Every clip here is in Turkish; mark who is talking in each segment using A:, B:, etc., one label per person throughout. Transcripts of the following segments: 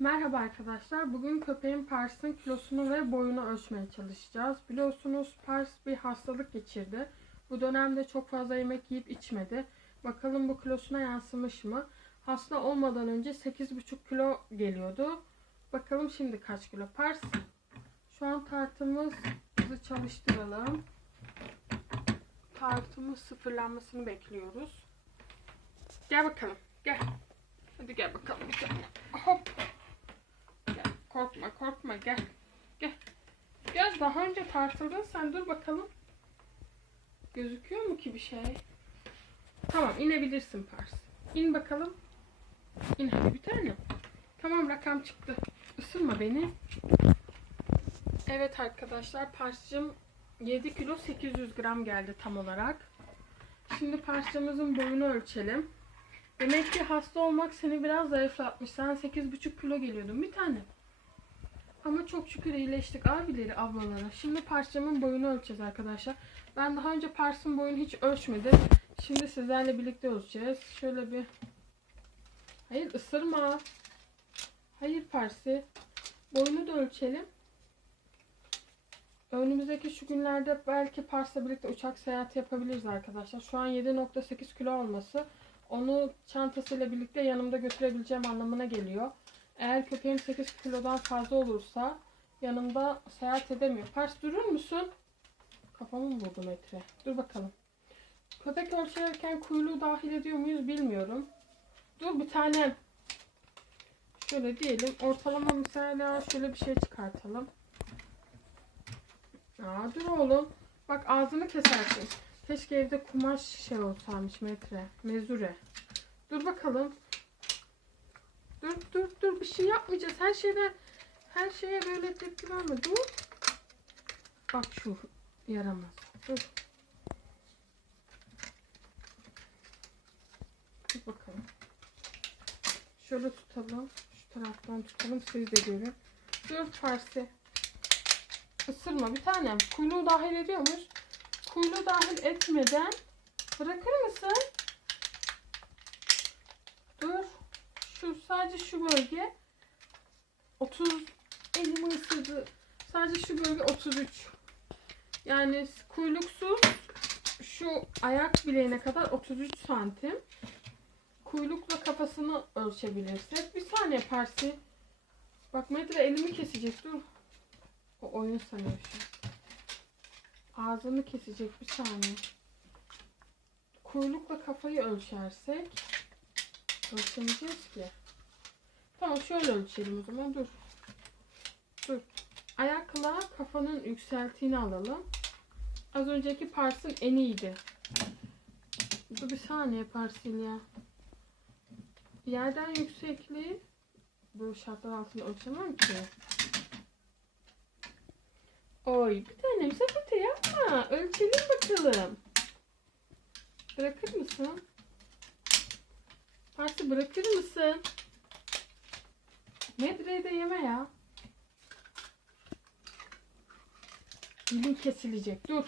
A: Merhaba arkadaşlar. Bugün köpeğin Pars'ın kilosunu ve boyunu ölçmeye çalışacağız. Biliyorsunuz Pars bir hastalık geçirdi. Bu dönemde çok fazla yemek yiyip içmedi. Bakalım bu kilosuna yansımış mı? Hasta olmadan önce 8,5 kilo geliyordu. Bakalım şimdi kaç kilo? Pars. Şu an tartımızı çalıştıralım. Tartımız sıfırlanmasını bekliyoruz. Gel bakalım. Gel. Hadi gel bakalım. Hop. Korkma korkma gel. Gel. Gel daha önce tartıldın sen dur bakalım. Gözüküyor mu ki bir şey? Tamam inebilirsin Pars. İn bakalım. İn hadi bir tane. Tamam rakam çıktı. Isırma beni. Evet arkadaşlar Pars'cığım 7 kilo 800 gram geldi tam olarak. Şimdi parçamızın boyunu ölçelim. Demek ki hasta olmak seni biraz zayıflatmış. Sen 8,5 kilo geliyordun bir tane. Ama çok şükür iyileştik abileri ablalara. Şimdi parçamın boyunu ölçeceğiz arkadaşlar. Ben daha önce parsın boyunu hiç ölçmedim. Şimdi sizlerle birlikte ölçeceğiz. Şöyle bir... Hayır ısırma. Hayır parsi. Boyunu da ölçelim. Önümüzdeki şu günlerde belki Pars'la birlikte uçak seyahati yapabiliriz arkadaşlar. Şu an 7.8 kilo olması onu çantasıyla birlikte yanımda götürebileceğim anlamına geliyor. Eğer köpeğim 8 kilodan fazla olursa yanımda seyahat edemiyor. Pars durur musun? Kafamı mı vurdu metre? Dur bakalım. Köpek ölçerken kuyruğu dahil ediyor muyuz bilmiyorum. Dur bir tane. Şöyle diyelim. Ortalama mesela şöyle bir şey çıkartalım. Aa, dur oğlum. Bak ağzını kesersin. Keşke evde kumaş şey olsaymış metre. Mezure. Dur bakalım. Dur dur dur bir şey yapmayacağız. Her şeyde her şeye böyle tepki verme. Dur. Bak şu yaramaz. Dur. Dur bakalım. Şöyle tutalım. Şu taraftan tutalım. Siz de görün. Dur Farsi. Isırma bir tanem. Kuyruğu dahil ediyor muyuz? Kuyruğu dahil etmeden bırakır mısın? Dur. Şu sadece şu bölge 30 elimi ısırdı. Sadece şu bölge 33. Yani kuyruksuz şu ayak bileğine kadar 33 santim. Kuyrukla kafasını ölçebilirsek. Bir saniye Persi. Bak metre elimi kesecek. Dur. O oyun sanıyor şu. Ağzını kesecek bir saniye. Kuyrukla kafayı ölçersek ölçemeyeceğiz ki. Tamam şöyle ölçelim o zaman dur. Dur. Ayakla kafanın yükseltiğini alalım. Az önceki parsın eniydi. Dur bir saniye parsil ya. Yerden yüksekliği bu şartlar altında ölçemem ki. Oy bir tanem sakatı yapma. Ölçelim bakalım. Bırakır mısın? Parti bırakır mısın? Medreyi de yeme ya. Dilin kesilecek. Dur.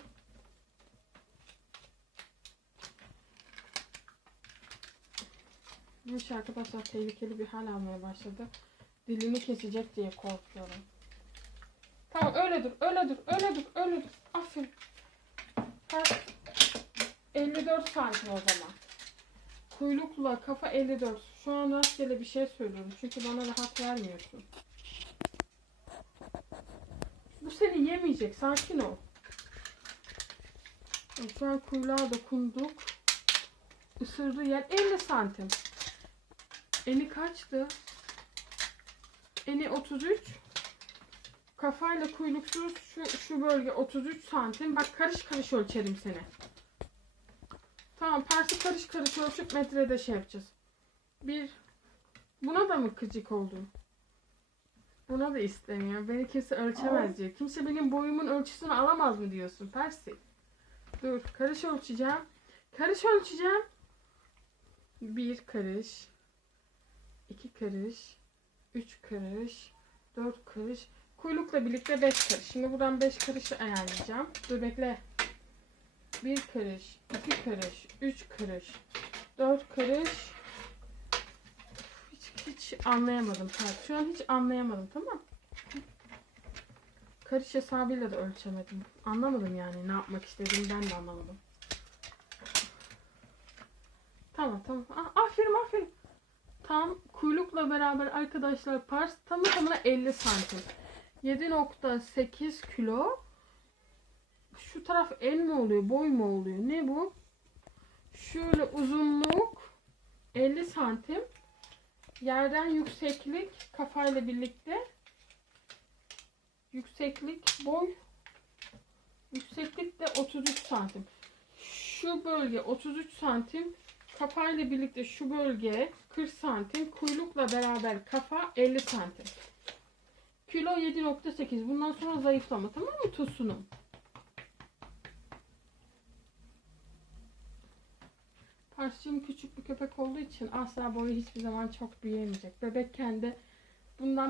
A: İş arkadaşlar tehlikeli bir hal almaya başladı. Dilini kesecek diye korkuyorum. Tamam öyle dur, öyle dur, öyle dur, öyle dur. Aferin. Kaç? 54 santim o zaman. Kuyrukla kafa 54. Şu an rastgele bir şey söylüyorum. Çünkü bana rahat vermiyorsun. Bu seni yemeyecek. Sakin ol. Şu an kuyruğa dokunduk. Isırdığı yer 50 santim. Eni kaçtı? Eni 33. Kafayla kuyruksuz şu, şu bölge 33 santim. Bak karış karış ölçerim seni. Tamam parça karış karış ölçüp metrede şey yapacağız. Bir. Buna da mı gıcık oldun? Buna da istemiyor. Beni kimse ölçemez diyor. Kimse benim boyumun ölçüsünü alamaz mı diyorsun Persi? Dur karış ölçeceğim. Karış ölçeceğim. Bir karış. iki karış. Üç karış. Dört karış. Kuyrukla birlikte 5 karış. Şimdi buradan 5 karışı ayarlayacağım. Dur bekle. 1 karış, 2 karış, 3 karış, 4 karış. Hiç hiç anlayamadım. Şu an hiç anlayamadım tamam Karış hesabıyla da ölçemedim. Anlamadım yani ne yapmak istediğimi ben de anlamadım. Tamam tamam. Ah, aferin aferin. Tam kuyrukla beraber arkadaşlar pars tamı tamına 50 santim. 7.8 kilo. Şu taraf el mi oluyor, boy mu oluyor? Ne bu? Şöyle uzunluk 50 santim. Yerden yükseklik kafayla birlikte. Yükseklik boy. Yükseklik de 33 santim. Şu bölge 33 santim. Kafayla birlikte şu bölge 40 santim. Kuyrukla beraber kafa 50 santim. Kilo 7.8. Bundan sonra zayıflama tamam mı Tosunum? Parsçığım küçük bir köpek olduğu için asla boyu hiçbir zaman çok büyüyemeyecek. Bebekken de bundan